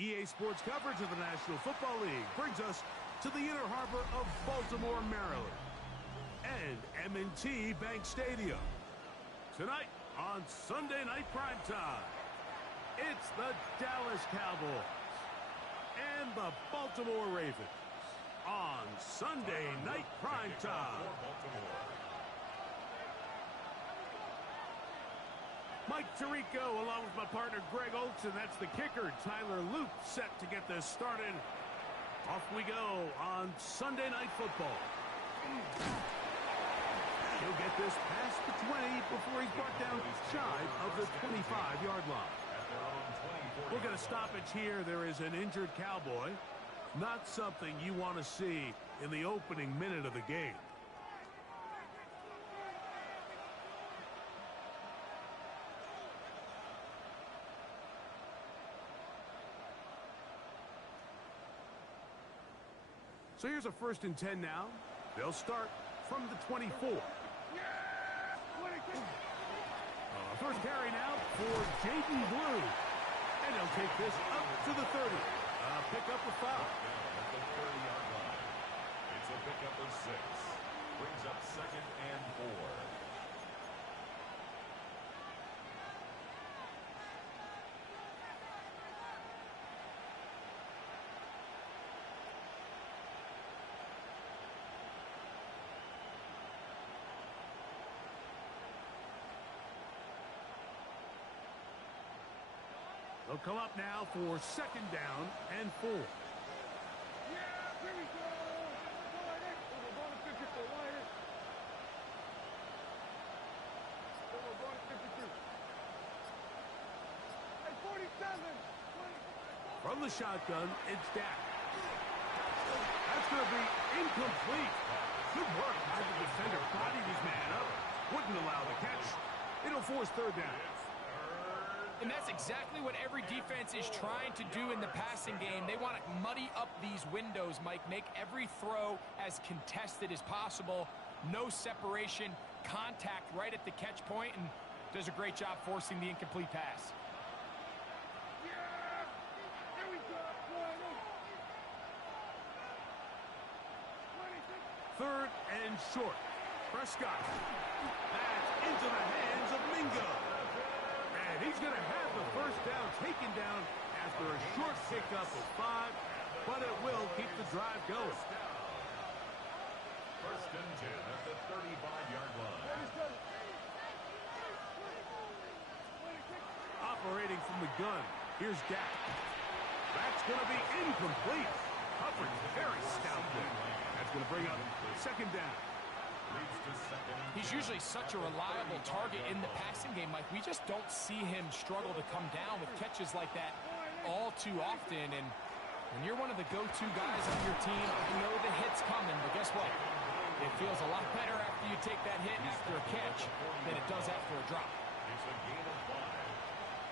EA Sports coverage of the National Football League brings us to the inner harbor of Baltimore, Maryland, and M&T Bank Stadium. Tonight on Sunday Night Primetime, it's the Dallas Cowboys and the Baltimore Ravens on Sunday Night Primetime. Mike Tirico along with my partner Greg Oates, and that's the kicker Tyler Luke, set to get this started. Off we go on Sunday Night Football. He'll get this past the 20 before he's brought down shy of the 25-yard line. We'll get a stoppage here. There is an injured Cowboy. Not something you want to see in the opening minute of the game. So here's a 1st and 10 now. They'll start from the 24. First carry now for Jaden Blue. And he'll take this up to the 30. Pick up a 5. At the 30-yard line. It's a pickup of 6. Brings up 2nd and 4. They'll come up now for 2nd down and 4. From the shotgun, it's Dak. That's going to be incomplete. Good work by the defender. Bodied his man up. Wouldn't allow the catch. It'll force 3rd down. And that's exactly what every defense is trying to do in the passing game. They want to muddy up these windows, Mike. Make every throw as contested as possible. No separation, contact right at the catch point, and does a great job forcing the incomplete pass. 3rd and short. Prescott. That's into the hands of Mingo. And he's going to have the 1st down taken down after a short pickup of 5, but it will keep the drive going. 1st and 10 at the 35-yard line. Operating from the gun, here's Dak. That's going to be incomplete. Covered very stoutly. That's going to bring up 2nd down. He's usually such a reliable target in the passing game, Mike. We just don't see him struggle to come down with catches like that all too often. And when you're one of the go-to guys on your team, you know the hit's coming. But guess what? It feels a lot better after you take that hit after a catch than it does after a drop. It's a gain of 5.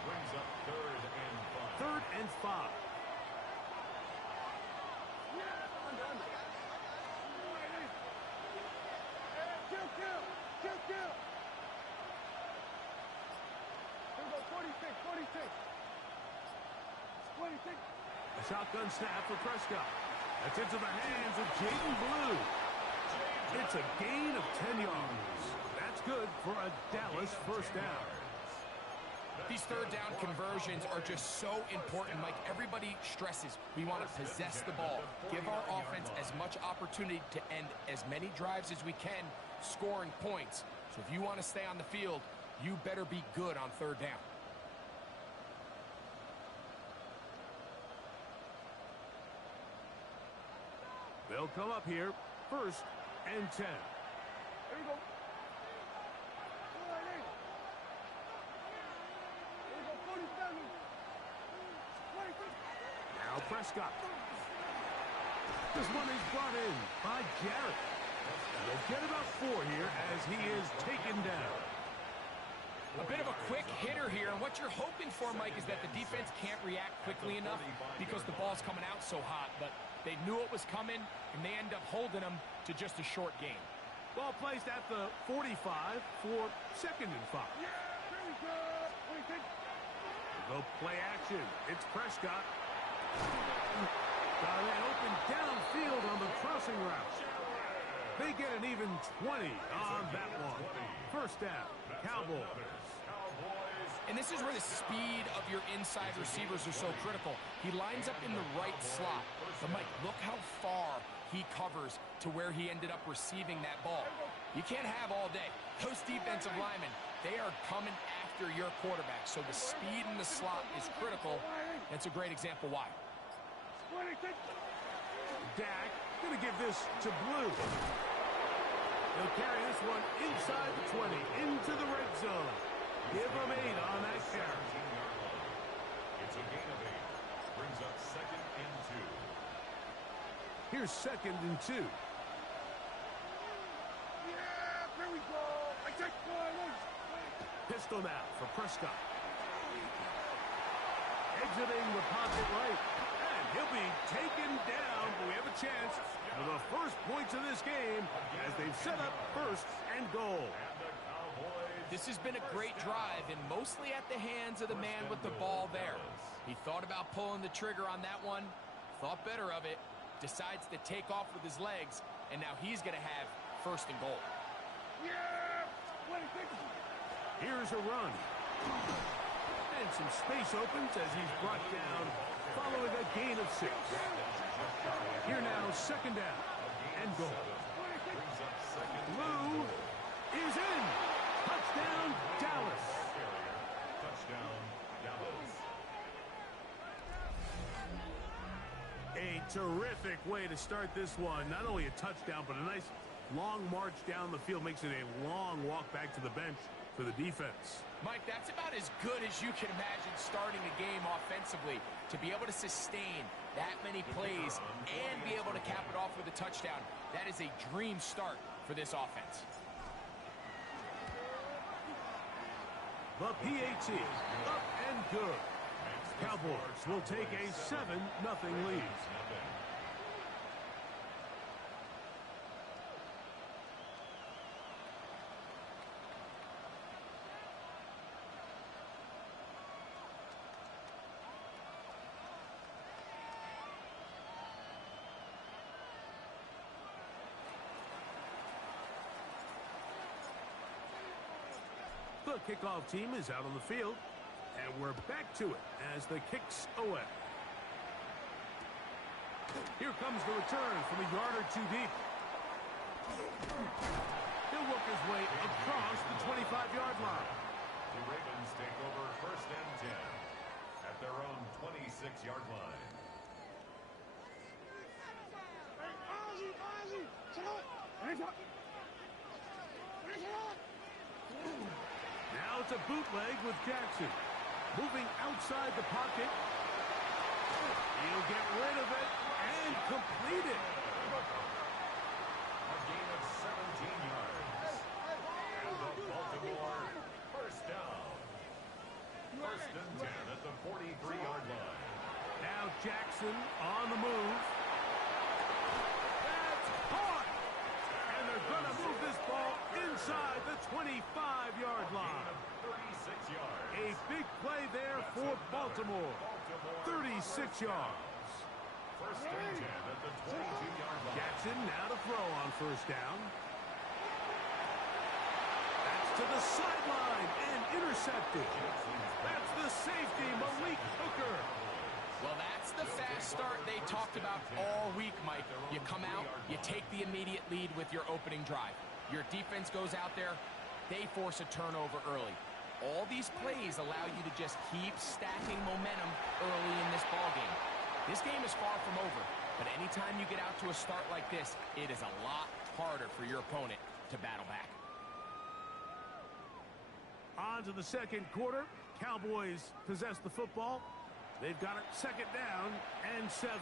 Brings up 3rd and 5. 3rd and 5. A shotgun snap for Prescott. That's into the hands of Jaden Blue. It's a gain of 10 yards. That's good for a Dallas 1st down. These 3rd down conversions are just so important, Mike. Everybody stresses we want to possess the ball, give our offense as much opportunity to end as many drives as we can, scoring points. So if you want to stay on the field, you better be good on 3rd down. They'll come up here, 1st and 10. Here we go. Now Prescott. This one is brought in by Jarrett. They'll get about 4 here as he is taken down. A bit of a quick hitter here, and what you're hoping for, Mike, is that the defense can't react quickly enough because the ball's coming out so hot, but they knew it was coming, and they end up holding them to just a short gain. Ball placed at the 45 for 2nd and 5. They'll play action. It's Prescott. They open downfield on the crossing route. They get an even 20 on that one. First down, Cowboys. And this is where the speed of your inside receivers are so critical. He lines up in the right slot. But, Mike, look how far he covers to where he ended up receiving that ball. You can't have all day. Those defensive linemen, they are coming after your quarterback. So the speed in the slot is critical. That's a great example why. Dak going to give this to Blue. He'll carry this one inside the 20, into the red zone. Give him 8 on that carry. It's a gain of 8. Brings up 2nd and 2. Here's 2nd and 2. Yeah, here we go. I take Pistol now for Prescott. Exiting the pocket right. And he'll be taken down. But we have a chance for the first points of this game as they've set up 1st and goal. This has been a great drive, and mostly at the hands of the man with the ball there. He thought about pulling the trigger on that one, thought better of it, decides to take off with his legs, and now he's going to have 1st and goal. Here's a run. And some space opens as he's brought down following a gain of 6. Here now, 2nd down and goal. Blue is in. Touchdown, Dallas. Touchdown, Dallas. A terrific way to start this one. Not only a touchdown, but a nice long march down the field. Makes it a long walk back to the bench for the defense. Mike, that's about as good as you can imagine starting a game offensively. To be able to sustain that many plays and be able to cap it off with a touchdown, that is a dream start for this offense. The PAT, up and good. Cowboys will take a 7-0 lead. The kickoff team is out on the field, and we're back to it as the kick's away. Here comes the return from a yard or 2 deep. He'll work his way across the 25-yard line. The Ravens take over 1st and 10 at their own 26-yard line. Now it's a bootleg with Jackson. Moving outside the pocket. He'll get rid of it and complete it. A gain of 17 yards. And the Baltimore 1st down. 1st and 10 at the 43-yard line. Now Jackson on the move. That's caught. And they're going to move this ball inside the 25-yard line. 36 yards. A big play there for Baltimore. 36 yards. 1st and 10 at the 22-yard line. Jackson now to throw on 1st down. That's to the sideline and intercepted. That's the safety, Malik Hooker. Well, that's the fast start they talked about all week, Mike. You come out, you take the immediate lead with your opening drive. Your defense goes out there, they force a turnover early. All these plays allow you to just keep stacking momentum early in this ballgame. This game is far from over, but anytime you get out to a start like this, it is a lot harder for your opponent to battle back. On to the 2nd quarter. Cowboys possess the football. They've got it 2nd down and 7.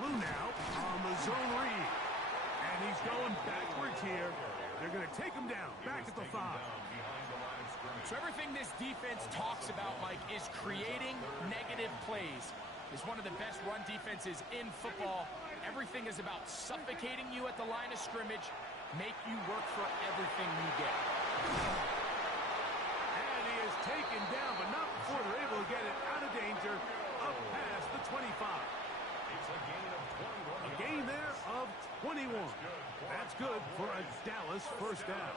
Blue now on the zone read. And he's going backwards here. They're going to take him down, back at the 5. So everything this defense talks about, Mike, is creating negative plays. It's one of the best run defenses in football. Everything is about suffocating you at the line of scrimmage, make you work for everything you get. And he is taken down, but not before they're able to get it out of danger, up past the 25. It's a gain of 21. A gain there of 21. That's good for a Dallas first down.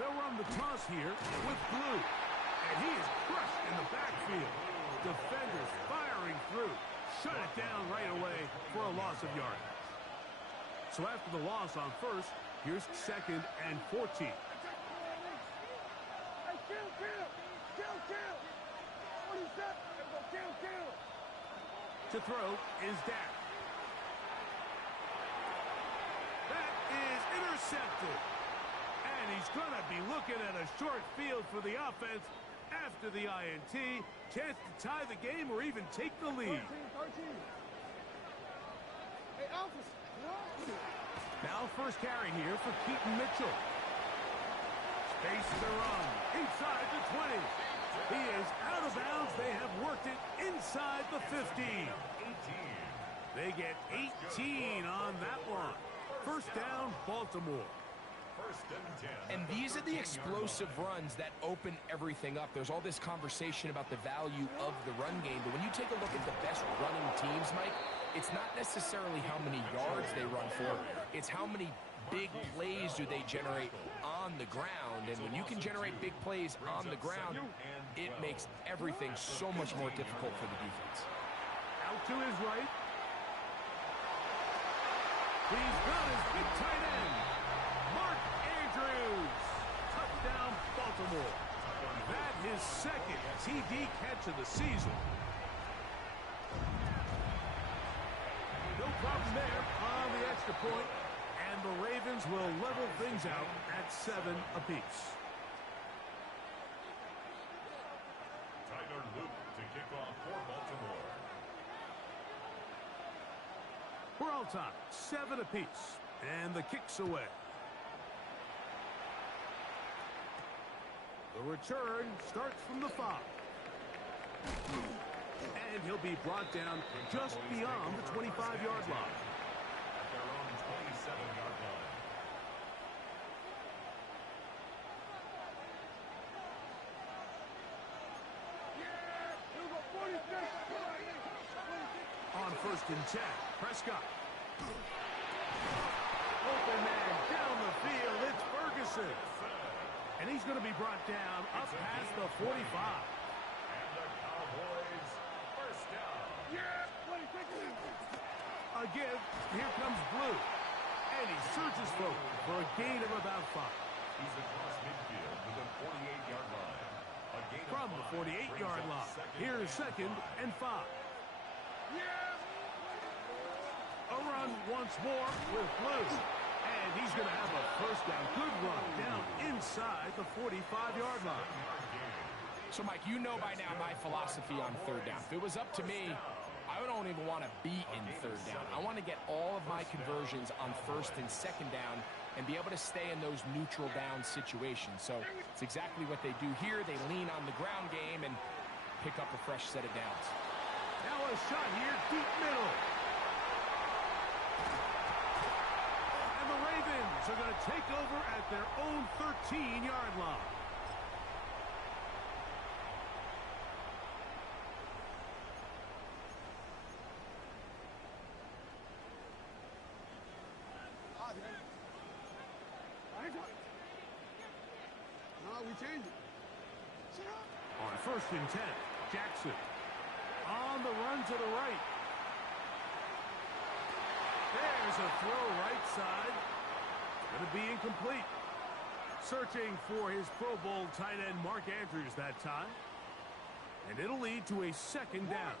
They'll run the toss here with Blue. And he is crushed in the backfield. Defenders firing through. Shut it down right away for a loss of yardage. So after the loss on first, here's 2nd and 14. Hey, kill! What is that? Kill! To throw is Dak. That is intercepted. And he's going to be looking at a short field for the offense after the INT. Chance to tie the game or even take the lead. 13. Hey, Alphas. Now first carry here for Keaton Mitchell. Space to run inside the 20. He is out of bounds. They have worked it inside the 15. They get 18 on that one. First down, Baltimore. And these are the explosive runs that open everything up. There's all this conversation about the value of the run game, but when you take a look at the best running teams, Mike, it's not necessarily how many yards they run for, it's how many big plays do they generate on the ground. And when you can generate big plays on the ground, it makes everything so much more difficult for the defense. Out to his right. He's got his big tight end, Mark Andrews. Touchdown, Baltimore. That his 2nd TD catch of the season. No problem there on the extra point, and the Ravens will level things out at 7 apiece. Tyler Luke to kick off for Baltimore. We're all time, 7 apiece, and the kick's away. The return starts from the 5. And he'll be brought down just beyond the 25-yard line. At their own 27-yard line. On first and 10, Prescott. Open man down the field, it's Ferguson. And he's going to be brought down up past the 45. And the Cowboys first down. A give, here comes Blue. And he surges forward for a gain of about 5. He's across midfield to the 48-yard line. A gain From of the 5 48-yard brings up line, second here's and 2nd and 5. A run once more with Blue. And he's going to have a first down. Good run down inside the 45-yard line. So, Mike, you know by now my philosophy on third down. If it was up to me, I don't even want to be in third down. I want to get all of my conversions on first and second down and be able to stay in those neutral down situations. So it's exactly what they do here. They lean on the ground game and pick up a fresh set of downs. Now a shot here, deep middle. And the Ravens are going to take over at their own 13-yard line. On first and 10, Jackson. On the run to the right. There's a throw right side. Going to be incomplete. Searching for his Pro Bowl tight end Mark Andrews that time. And it'll lead to a 2nd down.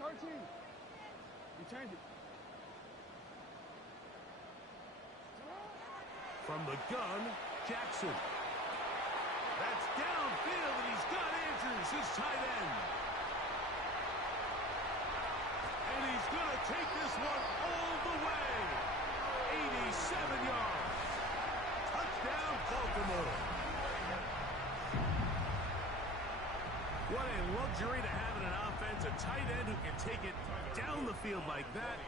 13. You change it. From the gun, Jackson. That's downfield, and he's got Andrews, his tight end. He's going to take this one all the way. 87 yards. Touchdown, Baltimore. What a luxury to have in an offense, a tight end who can take it down the field like that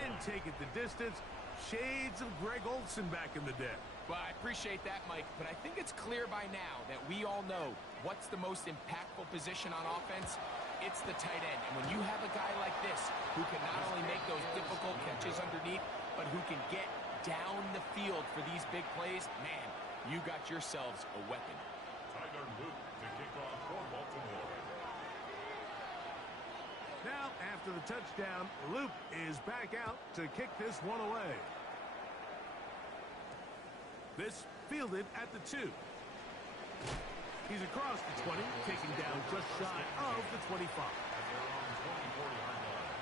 and take it the distance. Shades of Greg Olsen back in the day. Well, I appreciate that, Mike, but I think it's clear by now that we all know what's the most impactful position on offense. It's the tight end. And when you have a guy like this who can not only make those difficult catches underneath, but who can get down the field for these big plays, man, you got yourselves a weapon. Tyler Luke to kick off for Baltimore. Now, after the touchdown, Luke is back out to kick this one away. This fielded at the 2. He's across the 20, taking down just shy of the 25. At their own 24-yard line.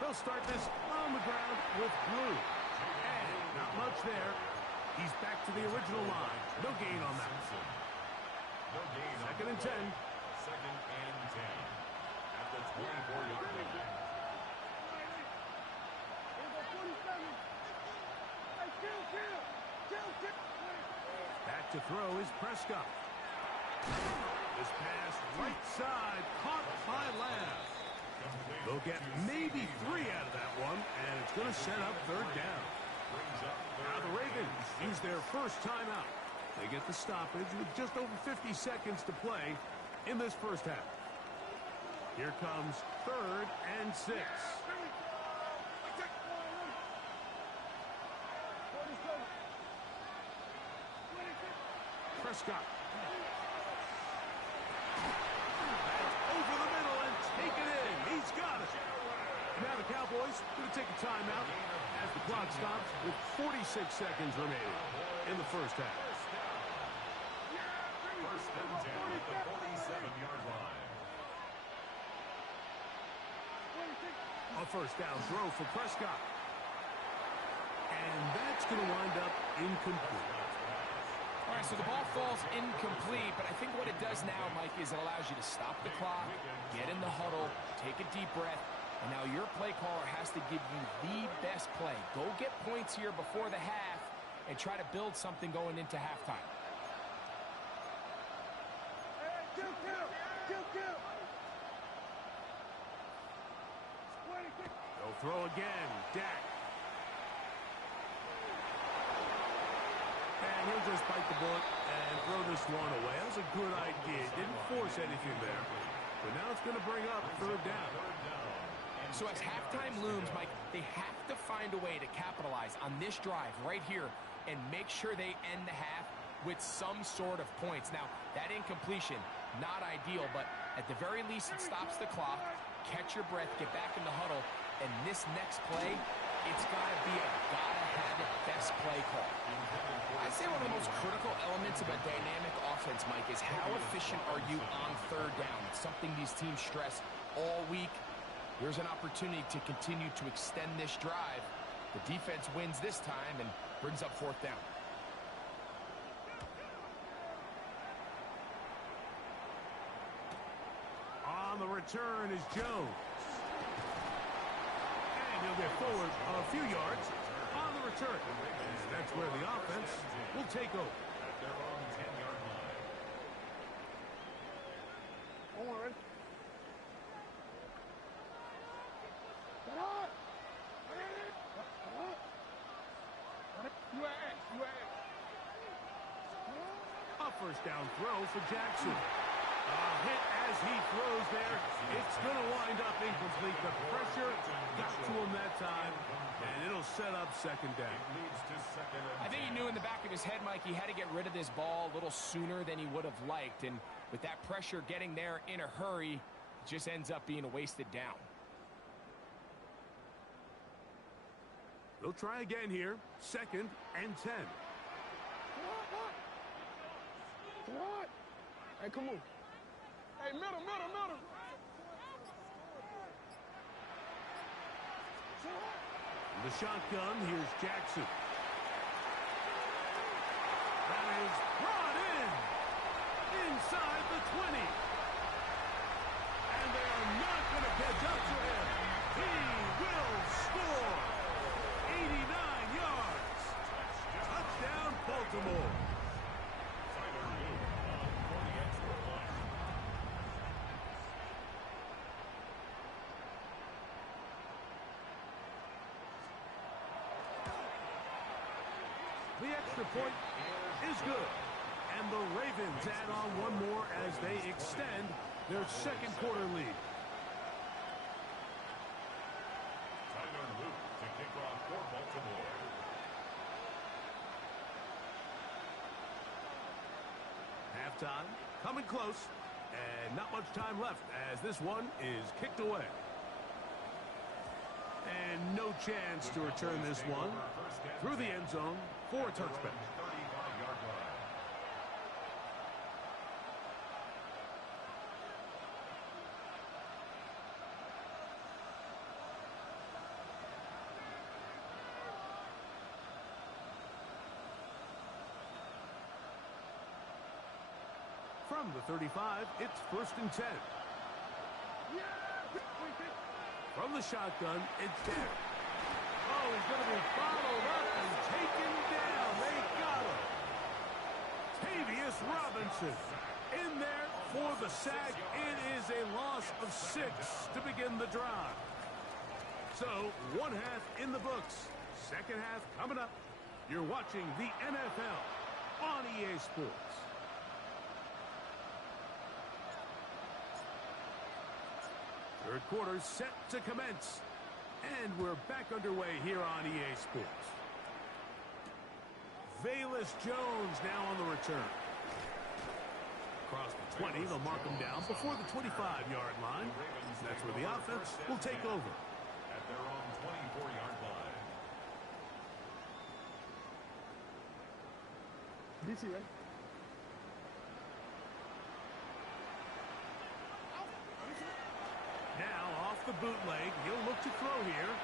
They'll start this on the ground with Blue. And not much there. He's back to the original line. No gain on that. No gain. Second and 10. Second and 10. At the 24-yard line. Back to throw is Prescott. This pass right side caught by Lamb. They'll get maybe 3 out of that one, and it's going to set up third down. Now the Ravens use their first timeout. They get the stoppage with just over 50 seconds to play in this first half. Here comes 3rd and 6. Prescott. Over the middle and take it in. He's got it. Now the Cowboys going to take a timeout as the clock stops with 46 seconds remaining in the first half. First and 10 at the 47-yard line. A first down throw for Prescott. And that's going to wind up incomplete. All right, so the ball falls incomplete, but I think what it does now, Mike, is it allows you to stop the clock, get in the huddle, take a deep breath, and now your play caller has to give you the best play. Go get points here before the half and try to build something going into halftime. They'll throw again. Dak. And he'll just bite the bullet and throw this one away. That was a good idea. Didn't force anything there. But now it's going to bring up third down. So as halftime looms, Mike, they have to find a way to capitalize on this drive right here and make sure they end the half with some sort of points. Now, that incompletion, not ideal, but at the very least, it stops the clock. Catch your breath, get back in the huddle, and this next play, it's got to be a gotta-have-it best play call. I'd say one of the most critical elements of a dynamic offense, Mike, is how efficient are you on third down? It's something these teams stress all week. Here's an opportunity to continue to extend this drive. The defense wins this time and brings up fourth down. On the return is Jones. And he'll get forward a few yards on the return. That's where the offense will take over. At their own 10-yard line. A first down throw for Jackson. A hit as he throws there. It's going to wind up incomplete. The pressure got to him that time, and it'll set up second down. Leads to second and 10. I think he knew in the back of his head, Mike, he had to get rid of this ball a little sooner than he would have liked. And with that pressure getting there in a hurry, it just ends up being a wasted down. They'll try again here. Second and 10. Hey, come on. Hey, middle. The shotgun, here's Jackson. Baltimore. Tyler Luke on for the extra point. The extra point is good. And the Ravens add on one more as they extend their second quarter lead. Tyler Luke to kick off for Baltimore. Halftime coming close, and not much time left as this one is kicked away. And no chance to return this one through the end zone for a touchback. 35-yard line. From the 35, it's 1st and 10. From the shotgun, it's there. Oh, he's going to be followed up and taken down. They got him. Tavius Robinson in there for the sack. It is a loss of 6 to begin the drive. So, one half in the books. Second half coming up. You're watching the NFL on EA Sports. Third quarter set to commence. And we're back underway here on EA Sports. Velus Jones now on the return. Across the 20, they'll mark him down before the 25-yard line. That's where the offense will take over. At their own 24-yard line. DC, right? Now off the bootleg, he'll look to throw here.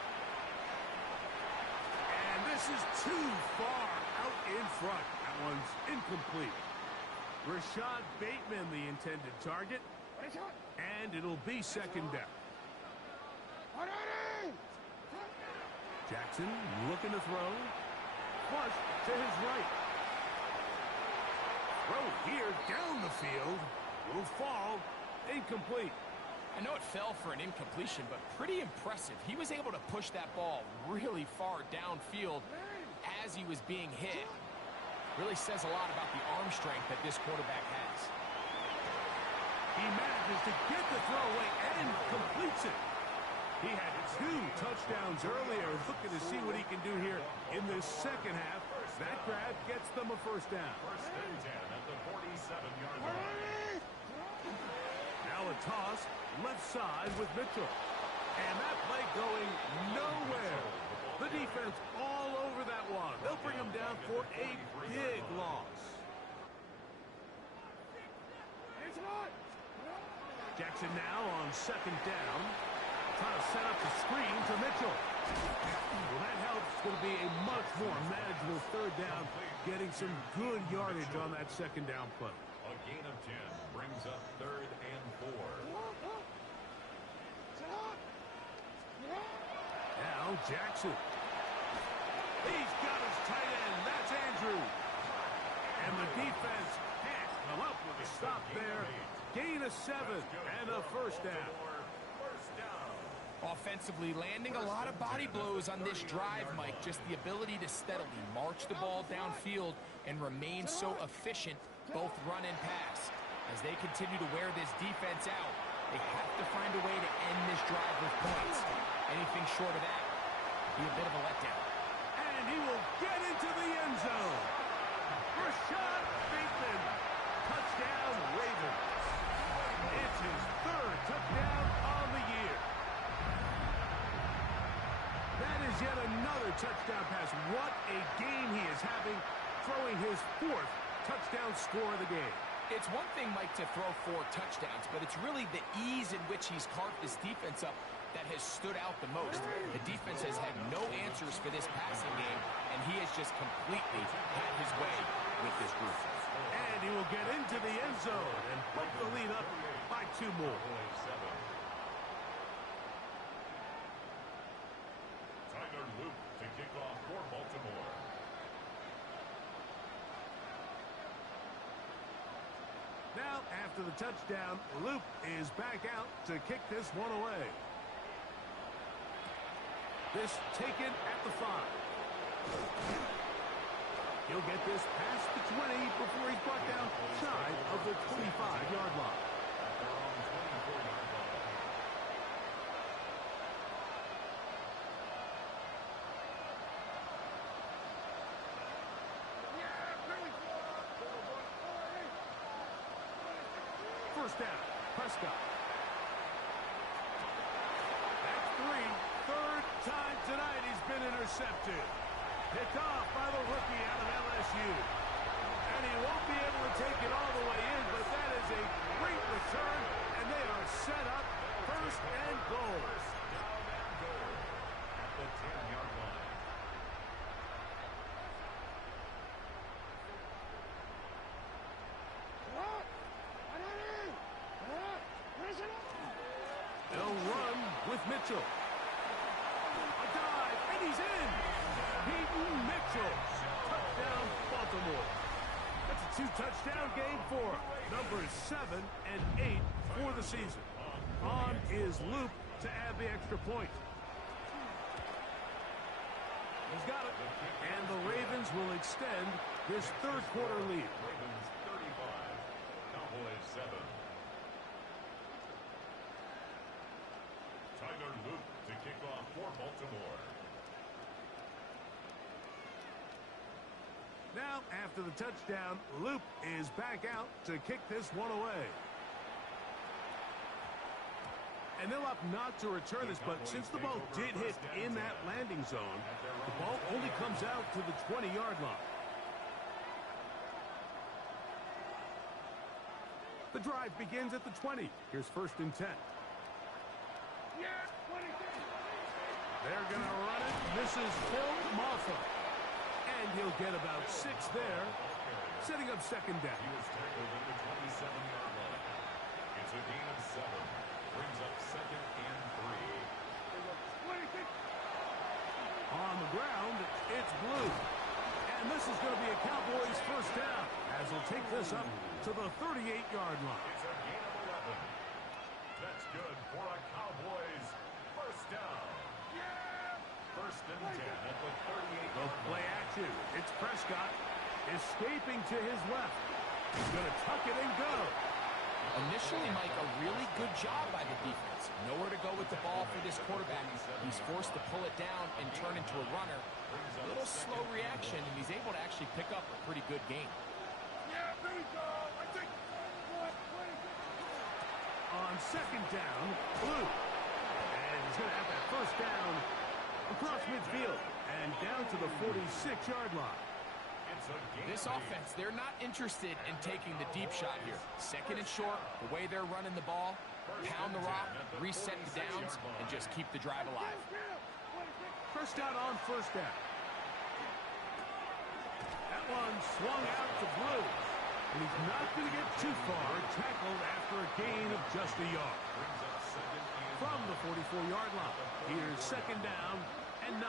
And this is too far out in front. That one's incomplete. Rashad Bateman, the intended target. And it'll be second down. Jackson looking to throw. Flush to his right. Throw here down the field. Will fall. Incomplete. I know it fell for an incompletion, but pretty impressive. He was able to push that ball really far downfield as he was being hit. Really says a lot about the arm strength that this quarterback has. He manages to get the throw away and completes it. He had 2 touchdowns earlier. Looking to see what he can do here in this second half. That grab gets them a first down. 1st and 10 at the 47-yard line. Now a toss left side with Mitchell. And that play going nowhere. The defense all over that one. They'll bring him down for a big loss. Jackson now on second down. Trying to set up the screen to Mitchell. Well, that helps. It's going to be a much more manageable third down, getting some good yardage on that second down play. A gain of 10 brings up 3rd and 4. Now Jackson. He's got his tight end. That's Andrew. And the defense can't come up with a stop there. Gain of 7 and a first down. Offensively, landing a lot of body blows on this drive, Mike. Just the ability to steadily march the ball downfield and remain so efficient, both run and pass. As they continue to wear this defense out, they have to find a way to end this drive with points. Anything short of that would be a bit of a letdown. And he will get into the end zone. Rashad Bateman. Touchdown, Ravens. It's his 3rd touchdown on the year. That is yet another touchdown pass. What a game he is having, throwing his 4th touchdown score of the game. It's one thing, Mike, to throw 4 touchdowns, but it's really the ease in which he's carved this defense up that has stood out the most. The defense has had no answers for this passing game, and he has just completely had his way with this group. And he will get into the end zone and put the lead up by 2 more. Tyler Luke to kick off for Baltimore. Now, after the touchdown, Luke is back out to kick this one away. This taken at the 5. He'll get this past the 20 before he's brought down shy of the 25-yard line. First down, Prescott. That's 3. Third time tonight he's been intercepted. Picked off by the rookie out of LSU. And he won't be able to take it all the way in, but that is a great return, and they are set up first and goal. Down and goal at the 10-yard line. They'll run with Mitchell. A dive, and he's in. Peyton Mitchell. Touchdown, Baltimore. That's a 2-touchdown game for him. Numbers 7 and 8 for the season. On is Luke to add the extra point. He's got it. And the Ravens will extend this third quarter lead. Ravens 35, Cowboys 7. Tyler Luke to kick off for Baltimore. Now, after the touchdown, Luke is back out to kick this one away. And they'll opt not to return this, but since the ball did hit in that landing zone, the ball only comes out to the 20-yard line. The drive begins at the 20. Here's first and 10. They're going to run it. This is Phil Maffa. And he'll get about 6 there, setting up second down. He was tackled at the 27-yard line. It's a gain of 7. Brings up second and 3. On the ground, it's Blue. And this is going to be a Cowboys first down, as he'll take this up to the 38-yard line. It's a gain of 11. That's good for a Cowboys first down. First and 10 at the 38-yard line. Play action. It's Prescott escaping to his left. He's going to tuck it and go. Initially, Mike, a really good job by the defense. Nowhere to go with the ball for this quarterback. He's forced to pull it down and turn into a runner. A little slow reaction, and he's able to actually pick up a pretty good game. On second down, Blue. And he's going to have that first down across midfield and down to the 46-yard line. This offense, they're not interested in taking the deep shot here. Second and short, the way they're running the ball, pound the rock, reset the downs, and just keep the drive alive. First down on first down. That one swung out to Blue. And he's not going to get too far, tackled after a gain of just a yard. From the 44-yard line, here's second down and 9.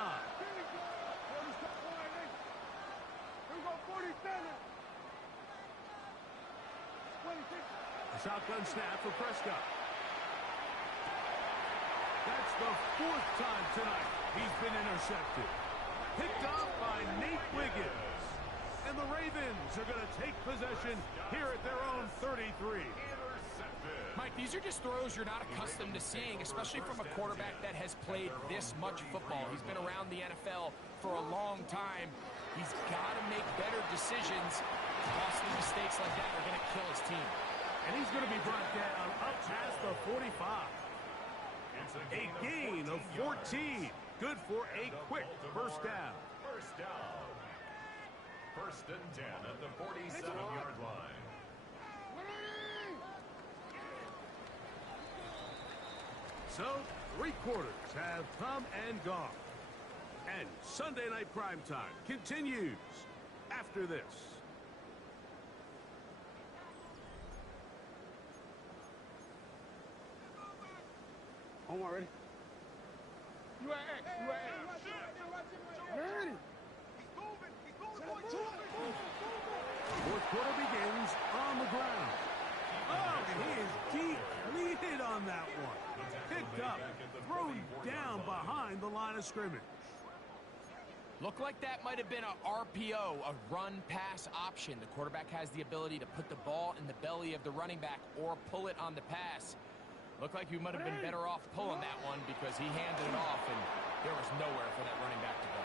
A shotgun snap for Prescott. That's the 4th time tonight he's been intercepted. Picked off by Nate Wiggins. And the Ravens are going to take possession here at their own 33. Mike, these are just throws you're not accustomed to seeing, especially from a quarterback that has played this much football. He's been around the NFL for a long time. He's got to make better decisions. Costly mistakes like that are going to kill his team. And he's going to be brought down up past the 45. A gain of 14. Good for a quick first down. First down. First and 10 at the 47-yard line. So, 3 quarters have come and gone. And Sunday Night Primetime continues after this. I'm already. You at X. You at X. Ready. Fourth quarter begins on the ground. on that one. Picked up, thrown down behind the line of scrimmage. Looked like that might have been a RPO, a run-pass option. The quarterback has the ability to put the ball in the belly of the running back or pull it on the pass. Looked like you might have been better off pulling that one because he handed it off, and there was nowhere for that running back to go.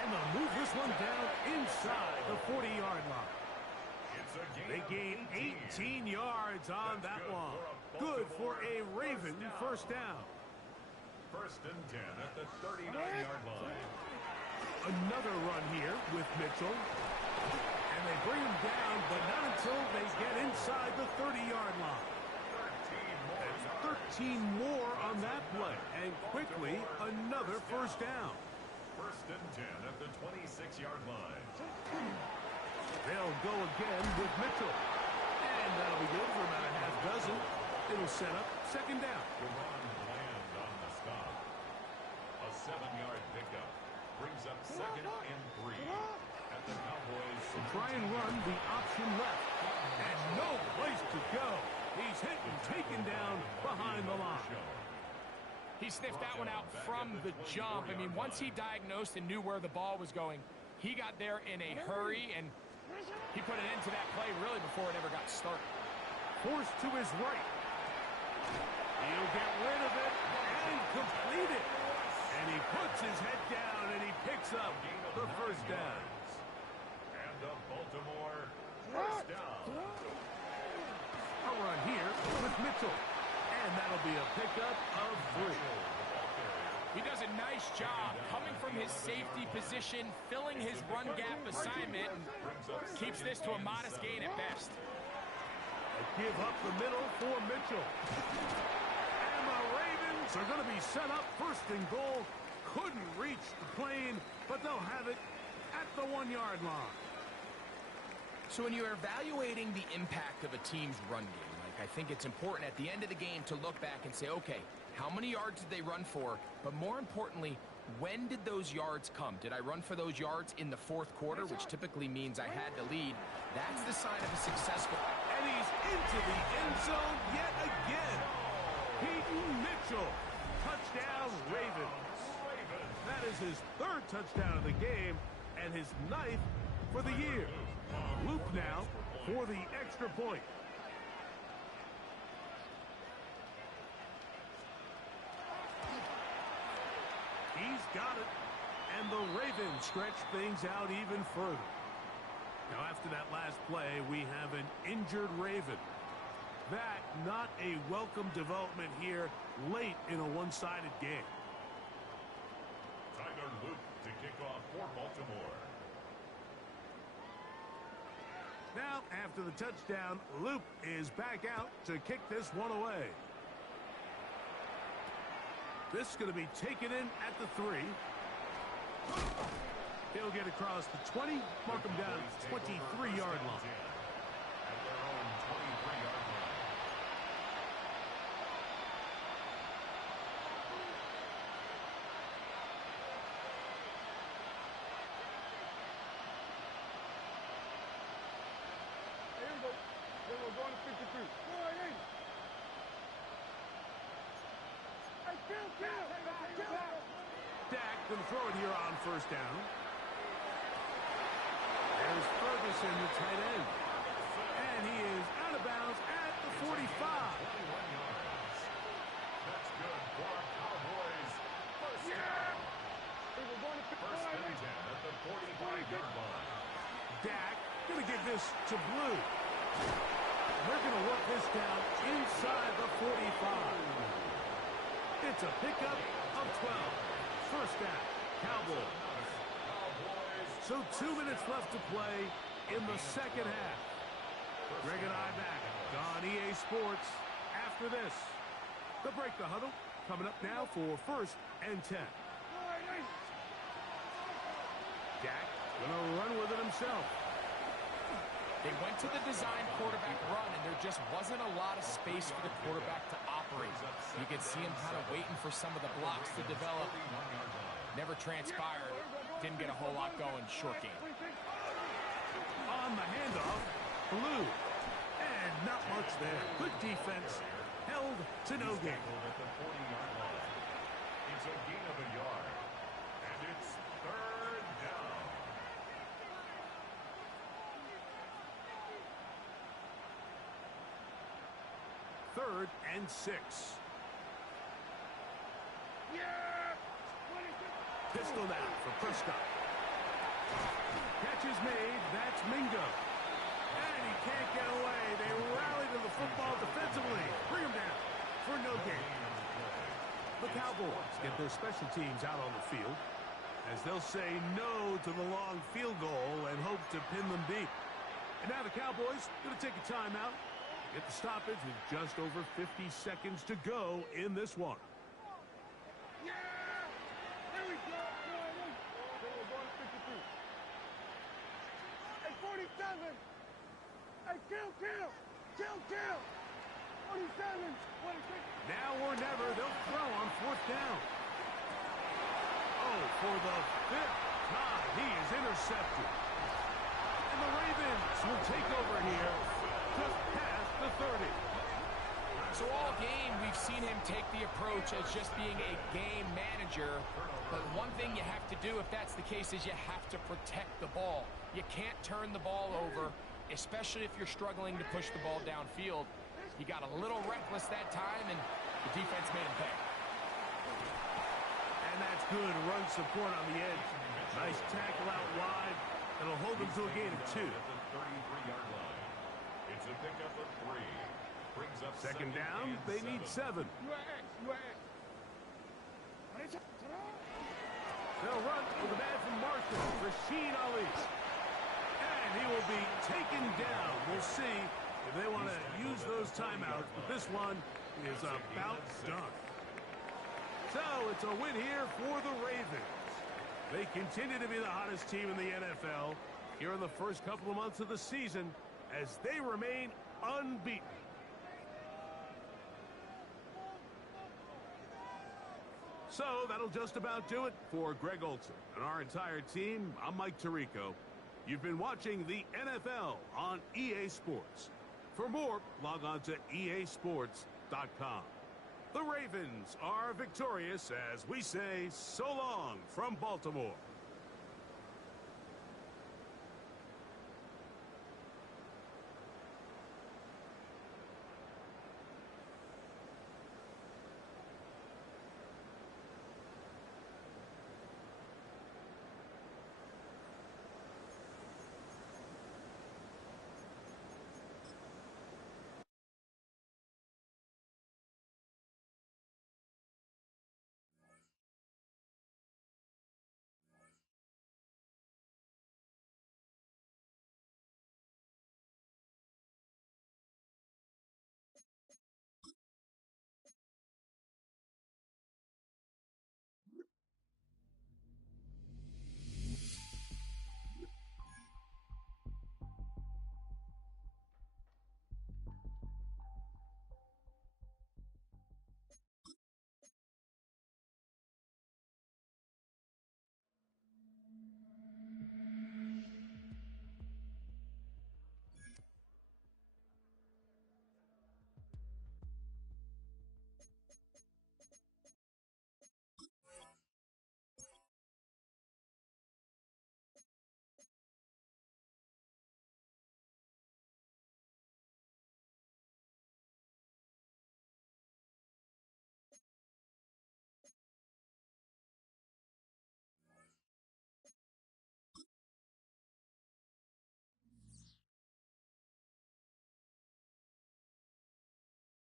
And they'll move this one down inside the 40-yard line. They gain 18 yards on that one. Good for a Raven first down. First and 10 at the 39-yard line. Another run here with Mitchell. And they bring him down, but not until they get inside the 30-yard line. 13 more on that play. And quickly, another first down. First and 10 at the 26-yard line. They'll go again with Mitchell. And that'll be good for about a half dozen. It'll set up second down. Land on the stop. A 7-yard pickup brings up second and 3 at the Cowboys. To try and run the option left. And no place to go. He's hit and taken down behind the line. He sniffed that one out from the jump. I mean, once he diagnosed and knew where the ball was going, he got there in a hurry, and he put an end to that play really before it ever got started. Forced to his right. He'll get rid of it and complete it. And he puts his head down and he picks up the first down. And the Baltimore first down. A run here with Mitchell. And that'll be a pickup of 3. He does a nice job coming from his safety position, filling his run gap assignment, and keeps this to a modest gain at best. They give up the middle for Mitchell. And the Ravens are going to be set up first and goal. Couldn't reach the plane, but they'll have it at the 1-yard line. So when you're evaluating the impact of a team's run game, I think it's important at the end of the game to look back and say, okay, how many yards did they run for? But more importantly, when did those yards come? Did I run for those yards in the fourth quarter, which typically means I had to lead? That's the sign of a successful... And he's into the end zone yet again. Peyton Mitchell. Touchdown, Ravens. That is his 3rd touchdown of the game and his 9th for the year. Loop now for the extra point. He's got it. And the Ravens stretch things out even further. Now, after that last play, we have an injured Raven. That not a welcome development here late in a one-sided game. Tyler Luke to kick off for Baltimore. Now, after the touchdown, Loop is back out to kick this one away. This is going to be taken in at the 3. He'll get across the 20, mark him down at the 23-yard line. At their own 23-yard line. Here we go. Then we're going to 53. Go ahead. Dak going to throw it here on first down. There's Ferguson, the tight end. And he is out of bounds at the 45. 21 yards. That's good for Cowboys. First down. First and 10 at the 45-yard line. Dak going to give this to Blue. They're going to work this down inside the 45. It's a pickup of 12. First down, Cowboys. So 2 minutes left to play in the second half. Greg and I back on EA Sports after this. The break the huddle coming up now for first and 10. Dak gonna run with it himself. They went to the design quarterback run, and there just wasn't a lot of space for the quarterback to operate. You could see him kind of waiting for some of the blocks to develop. Never transpired. Didn't get a whole lot going. Short game. On the handoff, Blue. And not much there. Good defense. held to no gain. At the 40-yard line. It's a gain of a yard. And it's third down. Third and 6. Pistol now for Prescott. Catch is made. That's Mingo. And he can't get away. They rally to the football defensively. Bring him down for no gain. The Cowboys get their special teams out on the field as they'll say no to the long field goal and hope to pin them deep. And now the Cowboys going to take a timeout. Get the stoppage with just over 50 seconds to go in this one. Yeah! There we go! They were going 52. Hey, 47! Hey, kill! 47! 46! Now or never, they'll throw on fourth down. Oh, for the fifth time, he is intercepted. And the Ravens will take over here just past the 30. So all game, we've seen him take the approach as just being a game manager. But one thing you have to do if that's the case is you have to protect the ball. You can't turn the ball over, especially if you're struggling to push the ball downfield. He got a little reckless that time, and the defense made him pay. And that's good run support on the edge. Nice tackle out wide. It'll hold them to a gain of 2. At the 33-yard line. It's a pickup of 3. Brings up Second down, they need 7. They'll run with a man from Marshall, Rashid Ali. And he will be taken down. We'll see if they want to use those timeouts, but this one is about done. So it's a win here for the Ravens. They continue to be the hottest team in the NFL here in the first couple of months of the season as they remain unbeaten. So that'll just about do it for Greg Olson and our entire team. I'm Mike Tirico. You've been watching the NFL on EA Sports. For more, log on to easports.com. The Ravens are victorious as we say so long from Baltimore.